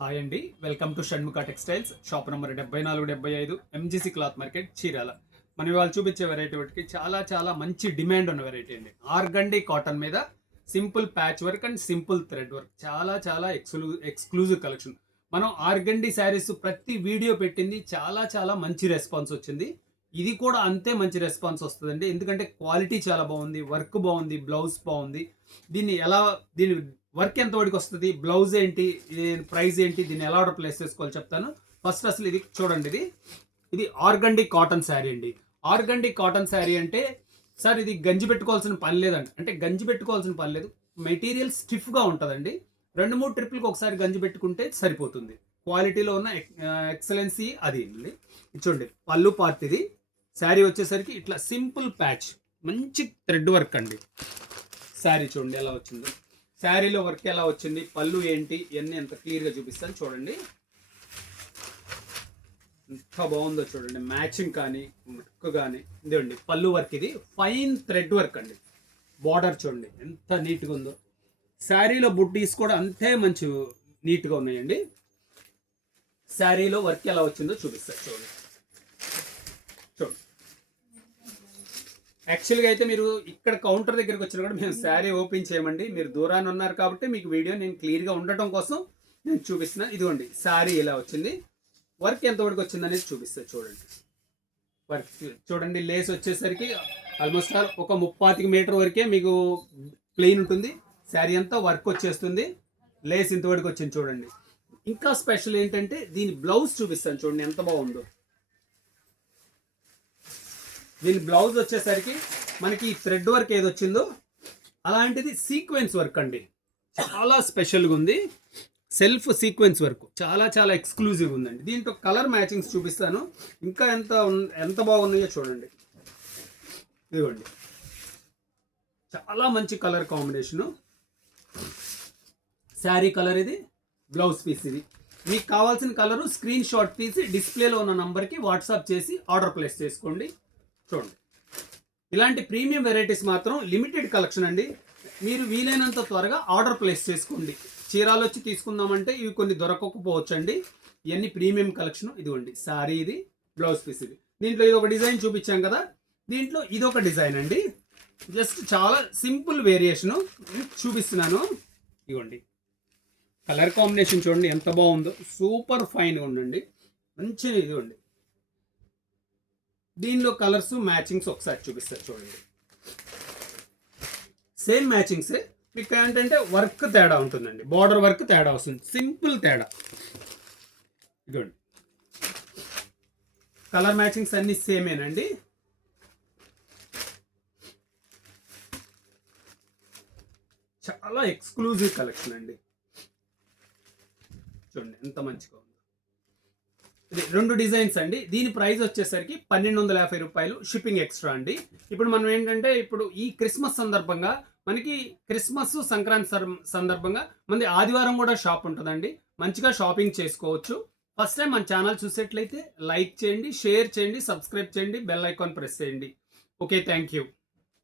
Hi అండి, welcome to Shanmukha textiles. Shop number 7475 MGC cloth market, Chirala. మనం ఇవాళ చూపించే వెరైటీ ఒకటి చాలా చాలా మంచి డిమాండ్ ఉన్న వెరైటీ అండి. ఆర్గండి కాటన్ మీద simple patch work and simple thread work, చాలా చాలా ఎక్స్క్లూజివ్ కలెక్షన్. మనం ఆర్గండి శారీస్ ప్రతి వీడియో పెట్టింది, చాలా చాలా మంచి రెస్పాన్స్ వచ్చింది. ఇది కూడా అంతే మంచి రెస్పాన్స్ వస్తుందండి, ఎందుకంటే క్వాలిటీ చాలా బాగుంది, వర్క్ బాగుంది, బ్లౌజ్ బాగుంది. దీని వర్క్ ఎంత వరకు వస్తుంది, బ్లౌజ్ ఏంటి, ప్రైస్ ఏంటి, దీన్ని ఎలా ఆర్డర్ ప్లేస్ చేసుకోవాలి చెప్తాను. ఫస్ట్ అసలు ఇది చూడండి, ఇది ఆర్గండి కాటన్ శారీ అండి. ఆర్గండి కాటన్ శారీ అంటే సార్ ఇది గంజి పెట్టుకోవాల్సిన పని లేదండి. అంటే గంజి పెట్టుకోవాల్సిన పని లేదు, మెటీరియల్ స్టిఫ్గా ఉంటుందండి. 2-3 ట్రిప్లకు ఒకసారి గంజి పెట్టుకుంటే సరిపోతుంది. క్వాలిటీలో ఉన్న ఎక్సలెన్సీ అది అండి. చూడండి, పళ్ళు పార్ట్ ఇది. శారీ వచ్చేసరికి ఇట్లా సింపుల్ ప్యాచ్, మంచి థ్రెడ్ వర్క్ అండి. శారీ చూడండి ఎలా వచ్చిందో, శారీలో వర్క్ ఎలా వచ్చింది, పళ్ళు ఏంటి, ఇవన్నీ ఎంత క్లియర్గా చూపిస్తాను చూడండి. ఎంత బాగుందో చూడండి, మ్యాచింగ్ కానీ వర్క్ కానీ. ఇదండి పళ్ళు వర్క్, ఇది ఫైన్ థ్రెడ్ వర్క్ అండి. బార్డర్ చూడండి ఎంత నీట్గా ఉందో. శారీలో బుట్టీస్ కూడా అంతే మంచి నీట్గా ఉన్నాయండి. శారీలో వర్క్ ఎలా వచ్చిందో చూపిస్తాను చూడండి. యాక్చువల్గా అయితే మీరు ఇక్కడ కౌంటర్ దగ్గరికి వచ్చినా కూడా మేము శారీ ఓపెన్ చేయమండి. మీరు దూరాన్ని ఉన్నారు కాబట్టి మీకు వీడియో నేను క్లియర్గా ఉండటం కోసం నేను చూపిస్తున్నాను. ఇదిగోండి శారీ ఎలా వచ్చింది, వర్క్ ఎంతవరకు వచ్చింది అనేది చూపిస్తాను చూడండి. వర్క్ చూడండి, లేస్ వచ్చేసరికి ఆల్మోస్ట్ ఒక 35 మీటర్ వరకే మీకు ప్లెయిన్ ఉంటుంది. శారీ అంతా వర్క్ వచ్చేస్తుంది, లేస్ ఇంతవరకు వచ్చింది చూడండి. ఇంకా స్పెషల్ ఏంటంటే దీని బ్లౌజ్ చూపిస్తాను చూడండి ఎంత బాగుందో. దీని బ్లౌజ్ వచ్చేసరికి మనకి థ్రెడ్ వర్క్ ఏది వచ్చిందో అలాంటిది సీక్వెన్స్ వర్క్ అండి. చాలా స్పెషల్గా ఉంది, సెల్ఫ్ సీక్వెన్స్ వర్క్, చాలా చాలా ఎక్స్క్లూజివ్ ఉందండి. దీంట్లో కలర్ మ్యాచింగ్స్ చూపిస్తాను, ఇంకా ఎంత బాగున్నాయో చూడండి. ఇదిగోండి, చాలా మంచి కలర్ కాంబినేషను. శారీ కలర్ ఇది, బ్లౌజ్ పీస్ ఇది. మీకు కావాల్సిన కలరు స్క్రీన్ షాట్ తీసి డిస్ప్లేలో ఉన్న నంబర్కి వాట్సాప్ చేసి ఆర్డర్ ప్లేస్ చేసుకోండి. చూడండి, ఇలాంటి ప్రీమియం వెరైటీస్ మాత్రం లిమిటెడ్ కలెక్షన్ అండి. మీరు వీలైనంత త్వరగా ఆర్డర్ ప్లేస్ చేసుకోండి. చీరాలు వచ్చి తీసుకుందామంటే ఇవి కొన్ని దొరకకపోవచ్చు అండి. ఇవన్నీ ప్రీమియం కలెక్షన్. ఇదిగోండి శారీ, ఇది బ్లౌజ్ పీస్ ఇది. దీంట్లో ఇది ఒక డిజైన్ చూపించాం కదా, దీంట్లో ఇదొక డిజైన్ అండి. జస్ట్ చాలా సింపుల్ వేరియేషను చూపిస్తున్నాను. ఇదిగోండి, కలర్ కాంబినేషన్ చూడండి ఎంత బాగుందో, సూపర్ ఫైన్గా ఉండండి, మంచి. ఇదిగోండి, దీనిలో కలర్స్ మ్యాచింగ్స్ ఒకసారి చూపిస్తారు చూడండి. సేమ్ మ్యాచింగ్సే, మీకు ఏంటంటే వర్క్ తేడా ఉంటుందండి, బార్డర్ వర్క్ తేడా వస్తుంది, సింపుల్ తేడా. ఇదిగోండి, కలర్ మ్యాచింగ్స్ అన్ని సేమేనండి. చాలా ఎక్స్క్లూజివ్ కలెక్షన్ అండి. చూడండి ఎంత మంచిగా ఉంది. ఇది 2 డిజైన్స్ అండి. దీని ప్రైస్ వచ్చేసరికి 1250 రూపాయలు, షిప్పింగ్ ఎక్స్ట్రా అండి. ఇప్పుడు మనం ఏంటంటే ఇప్పుడు ఈ క్రిస్మస్ సందర్భంగా మనకి క్రిస్మస్ సంక్రాంతి సందర్భంగా మనది ఆదివారం కూడా షాప్ ఉంటుందండి. మంచిగా షాపింగ్ చేసుకోవచ్చు. ఫస్ట్ టైం మన ఛానల్ చూసేట్లయితే లైక్ చేయండి, షేర్ చేయండి, సబ్స్క్రైబ్ చేయండి, బెల్ ఐకాన్ ప్రెస్ చేయండి. Okay, thank you.